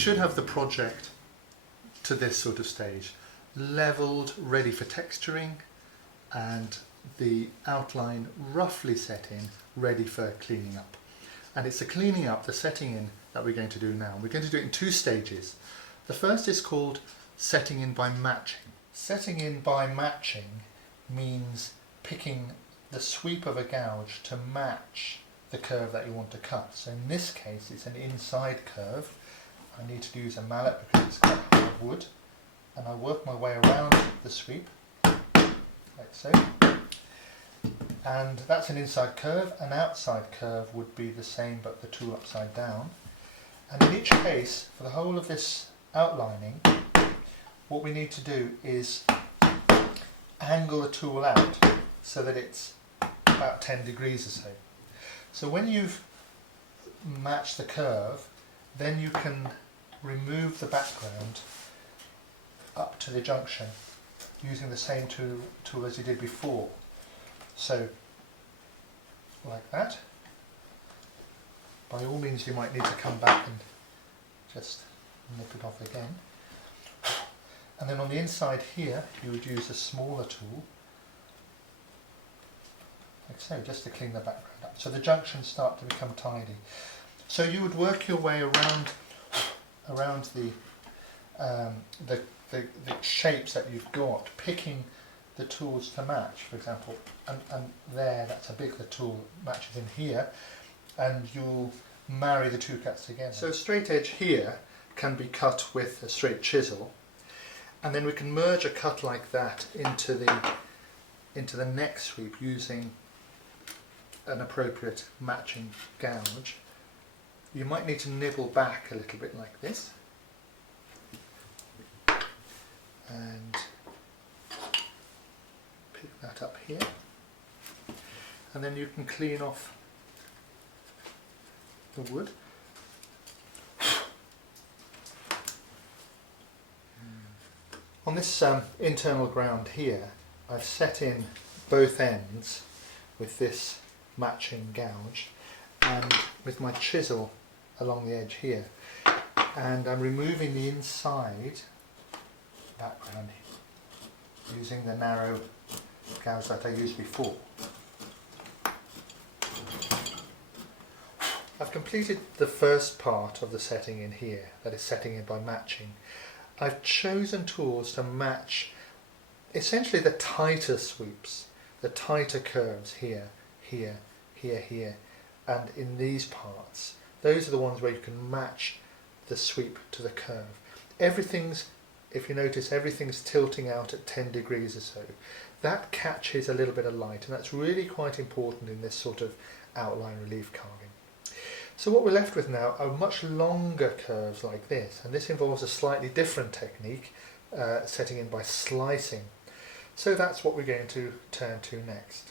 should have the project to this sort of stage, levelled, ready for texturing, and the outline roughly set in, ready for cleaning up. And it's the cleaning up, the setting in, that we're going to do now. We're going to do it in 2 stages. The first is called setting in by matching. Setting in by matching means picking the sweep of a gouge to match the curve that you want to cut. So in this case it's an inside curve. I need to use a mallet because it's quite hard wood, and I work my way around the sweep like so. And that's an inside curve. An outside curve would be the same but the tool upside down. And in each case, for the whole of this outlining, what we need to do is angle the tool out so that it's about 10 degrees or so. So when you've matched the curve, then you can remove the background up to the junction using the same tool as you did before. So, like that. By all means you might need to come back and just nip it off again. And then on the inside here you would use a smaller tool, like so, just to clean the background up. So the junctions start to become tidy. So you would work your way around the shapes that you've got, picking the tools to match, for example, and there, that's a big, the tool matches in here, and you'll marry the 2 cuts together. So a straight edge here can be cut with a straight chisel, and then we can merge a cut like that into the next sweep using an appropriate matching gouge. You might need to nibble back a little bit like this, and pick that up here, and then you can clean off the wood. On this internal ground here, I've set in both ends with this matching gouge and with my chisel along the edge here, and I'm removing the inside background using the narrow gouge that I used before. I've completed the first part of the setting in here, that is setting in by matching. I've chosen tools to match essentially the tighter sweeps, the tighter curves here, here, here, here, and in these parts. Those are the ones where you can match the sweep to the curve. Everything's, if you notice, everything's tilting out at 10 degrees or so. That catches a little bit of light, and that's really quite important in this sort of outline relief carving. So what we're left with now are much longer curves like this, and this involves a slightly different technique, setting in by slicing. So that's what we're going to turn to next.